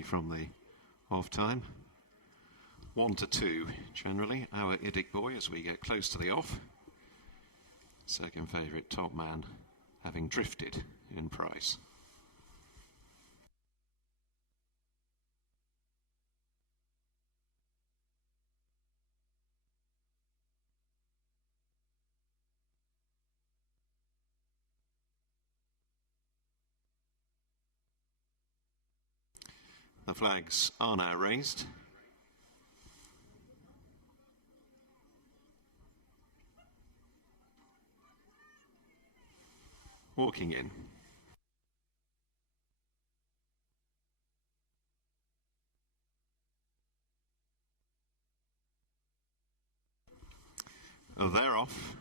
away from the off time. 1 to 2 generally, Our Idic Boy as we get close to the off. Second favourite Top Man having drifted in price. The flags are now raised. Walking in. Oh, they're off.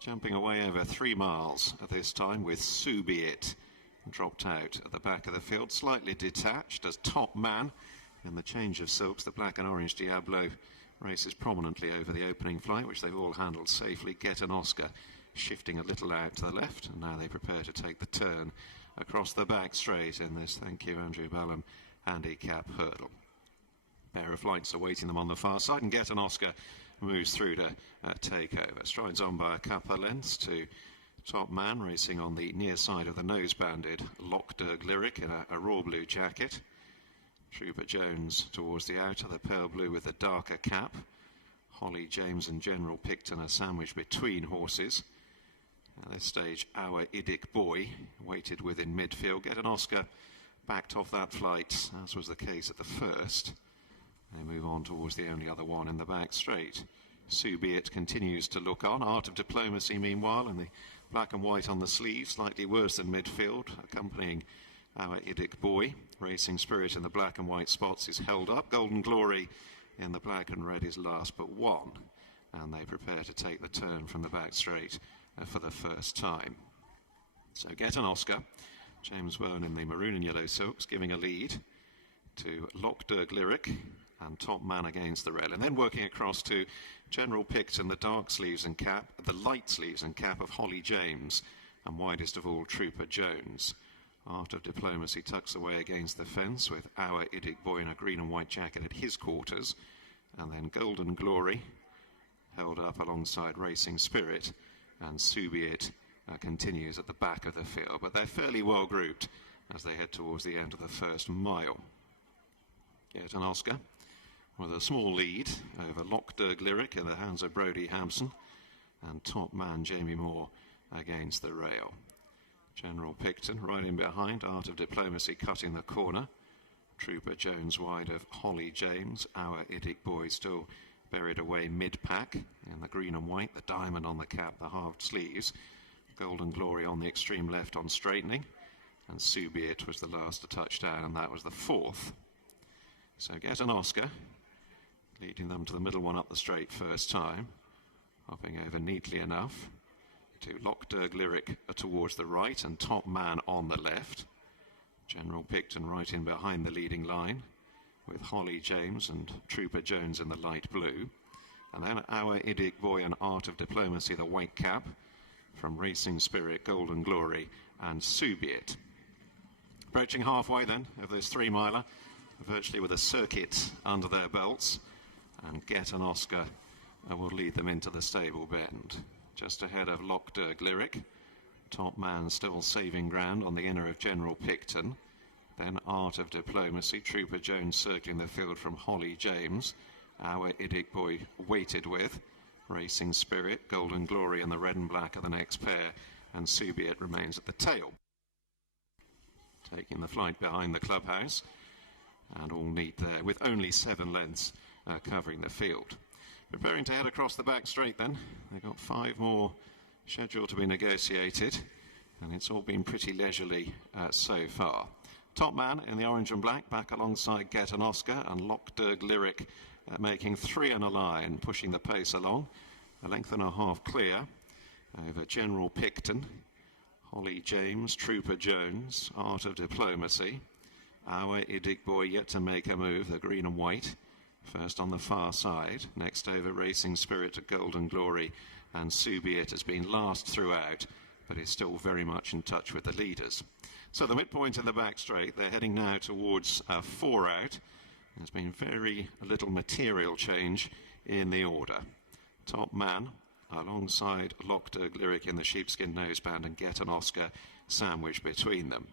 Jumping away over 3 miles at this time with Sue Be It dropped out at the back of the field, slightly detached as Top Man. In the change of silks, the black and orange Diablo races prominently over the opening flight, which they've all handled safely. Get an Oscar shifting a little out to the left, and now they prepare to take the turn across the back straight in this, thank you Andrew Ballum, handicap hurdle. Pair of flights awaiting them on the far side, and Get an Oscar moves through to take over. Strides on by a couple of lengths to Top Man, racing on the near side of the nose-banded Lockderg Lyric in a raw blue jacket. Trooper Jones towards the outer, the pale blue with the darker cap. Holly James and General Picton are sandwiched between horses. At this stage, Our Idic Boy waited within midfield. Get an Oscar backed off that flight, as was the case at the first. They move on towards the only other one in the back straight. Sue Be It continues to look on. Art of Diplomacy, meanwhile, and the black and white on the sleeve, slightly worse than midfield, accompanying Our Idic Boy. Racing Spirit in the black and white spots is held up. Golden Glory in the black and red is last but one, and they prepare to take the turn from the back straight for the first time. So Get an Oscar, James Byrne in the maroon and yellow silks, giving a lead to Lockderg Lyric and Top Man against the rail, and then working across to General Picton, the dark sleeves and cap, the light sleeves and cap of Holly James, and widest of all Trooper Jones. Art of Diplomacy tucks away against the fence with Our Idic Boy in a green and white jacket at his quarters, and then Golden Glory held up alongside Racing Spirit, and Sue Be It continues at the back of the field, but they're fairly well grouped as they head towards the end of the first mile. Get an Oscar with a small lead over Lockderg Lyric in the hands of Brodie Hampson, and Top Man Jamie Moore against the rail. General Picton right in behind, Art of Diplomacy cutting the corner. Trooper Jones wide of Holly James. Our Idic Boy still buried away mid-pack in the green and white, the diamond on the cap, the halved sleeves. Golden Glory on the extreme left on straightening, and Sue Be It was the last to touch down, and that was the fourth. So Get an Oscar leading them to the middle one up the straight first time, hopping over neatly enough to Lockderg Lyric towards the right and Top Man on the left. General Picton right in behind the leading line with Holly James and Trooper Jones in the light blue. And then Our Idic Boy and Art of Diplomacy, the white cap, from Racing Spirit, Golden Glory and Sue Be It. Approaching halfway then of this 3-miler, virtually with a circuit under their belts, and Get an Oscar will lead them into the stable bend. Just ahead of Lockderg Lyric, Top Man still saving ground on the inner of General Picton. Then Art of Diplomacy, Trooper Jones circling the field from Holly James. Our Idic Boy waited with Racing Spirit, Golden Glory in the red and black of the next pair, and Sue Be It remains at the tail, taking the flight behind the clubhouse, and all neat there with only 7 lengths covering the field. Preparing to head across the back straight then. They've got 5 more scheduled to be negotiated, and it's all been pretty leisurely so far. Top Man in the orange and black back alongside Get an Oscar, and Lockderg Lyric making 3 in a line, pushing the pace along. A length and a half clear over General Picton, Holly James, Trooper Jones, Art of Diplomacy. Our Idic Boy yet to make a move, the green and white. First on the far side, next over Racing Spirit to Golden Glory, and Sue Be It has been last throughout, but is still very much in touch with the leaders. So the midpoint in the back straight, they're heading now towards 4 out. There's been very little material change in the order. Top Man alongside Lockderg Lyric in the sheepskin noseband and Get an Oscar sandwiched between them.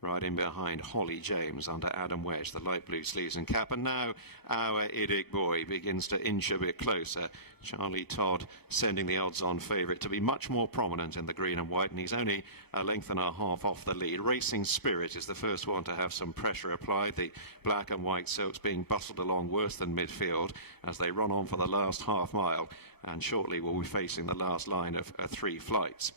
Right in behind Holly James under Adam Wedge, the light blue sleeves and cap. And now our Iddick Boy begins to inch a bit closer. Charlie Todd sending the odds-on favourite to be much more prominent in the green and white, and he's only a length and a half off the lead. Racing Spirit is the first one to have some pressure applied. The black and white silks being bustled along worse than midfield as they run on for the last half mile, and shortly we'll be facing the last line of 3 flights.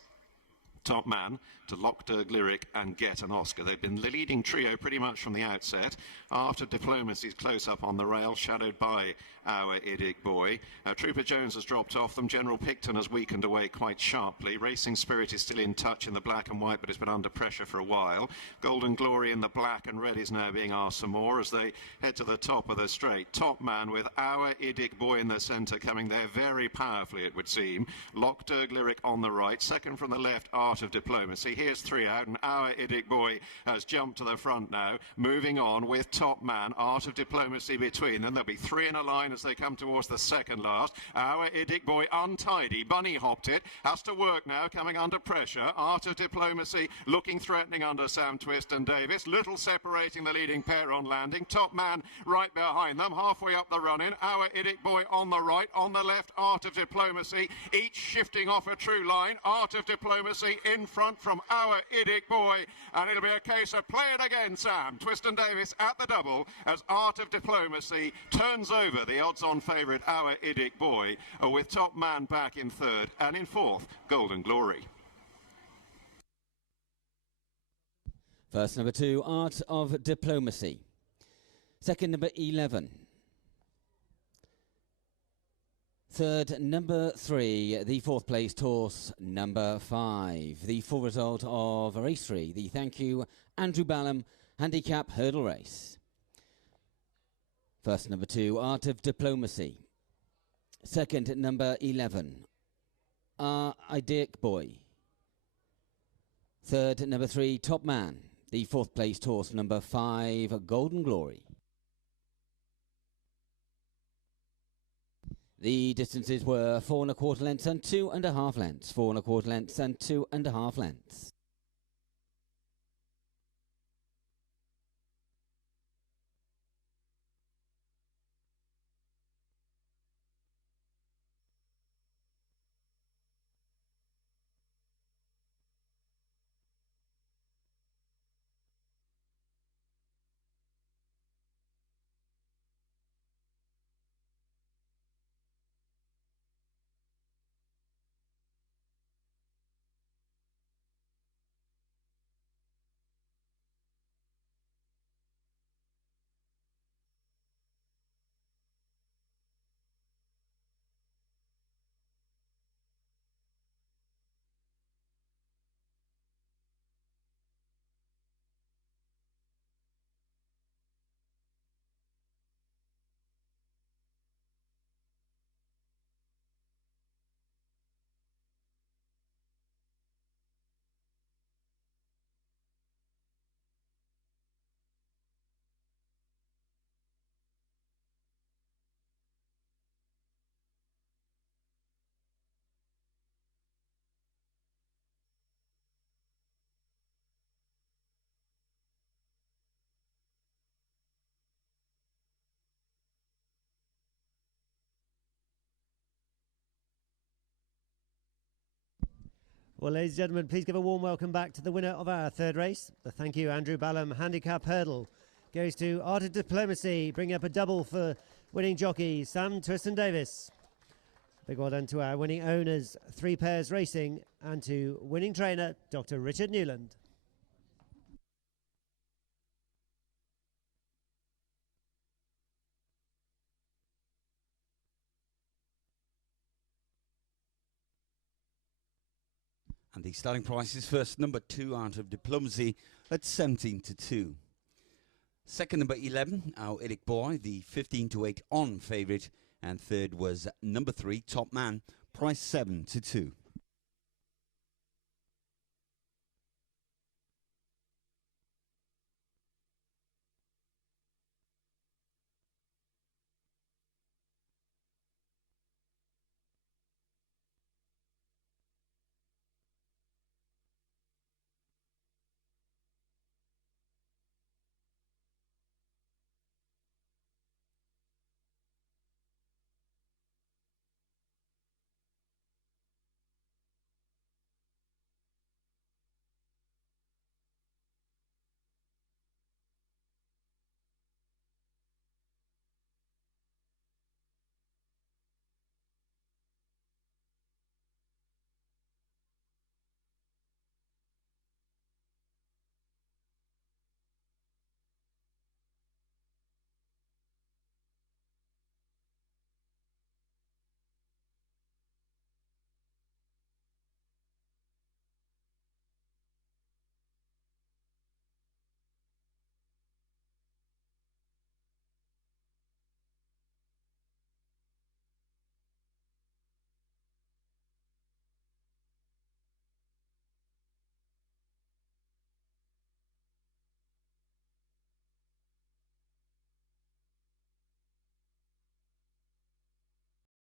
Top Man to Lockderg Lyric and Get an Oscar. They've been the leading trio pretty much from the outset. After Diplomacy's close up on the rail, shadowed by our Iddick Boy. Trooper Jones has dropped off them. General Picton has weakened away quite sharply. Racing Spirit is still in touch in the black and white, but has been under pressure for a while. Golden Glory in the black and red is now being asked some more as they head to the top of the straight. Top Man with our Iddick Boy in the centre, coming there very powerfully, it would seem. Lockderg Lyric on the right. Second from the left, Art of Diplomacy. Here's 3 out, and our Iddick Boy has jumped to the front now. Moving on with Top Man, Art of Diplomacy between them. There'll be 3 in a line as they come towards the second last. Our Iddick Boy untidy, bunny hopped it, has to work now, coming under pressure. Art of Diplomacy looking threatening under Sam Twist and Davis. Little separating the leading pair on landing. Top Man right behind them, halfway up the run-in. Our Iddick Boy on the right, on the left, Art of Diplomacy, each shifting off a true line. Art of Diplomacy in front from our Iddick Boy, and it'll be a case of play it again, Sam. Twist and Davis at the double as Art of Diplomacy turns over the odds-on favourite, our Iddick Boy, with Top Man back in third, and in fourth, Golden Glory. First, number 2, Art of Diplomacy. Second, number 11. Third, number 3, the 4th placed horse, number 5. The full result of race 3, the Thank You, Andrew Ballum handicap hurdle race. First, number 2, Art of Diplomacy. Second, number 11, Iddick Boy. Third, number 3, Top Man. The 4th placed horse, number 5, Golden Glory. The distances were 4 1/4 lengths and 2 1/2 lengths. 4 1/4 lengths and 2 1/2 lengths. Well, ladies and gentlemen, please give a warm welcome back to the winner of our third race. The Thank You, Andrew Ballum handicap hurdle goes to Art of Diplomacy, bringing up a double for winning jockey Sam Twist and Davis. Big well done to our winning owners, 3 Pairs Racing, and to winning trainer Dr. Richard Newland. And the starting price is first number 2, Art of Diplomacy, at 17-2. Second, number 11, our Iddick Boy, the 15-8 on favourite. And third was number 3, Top Man, price 7-2.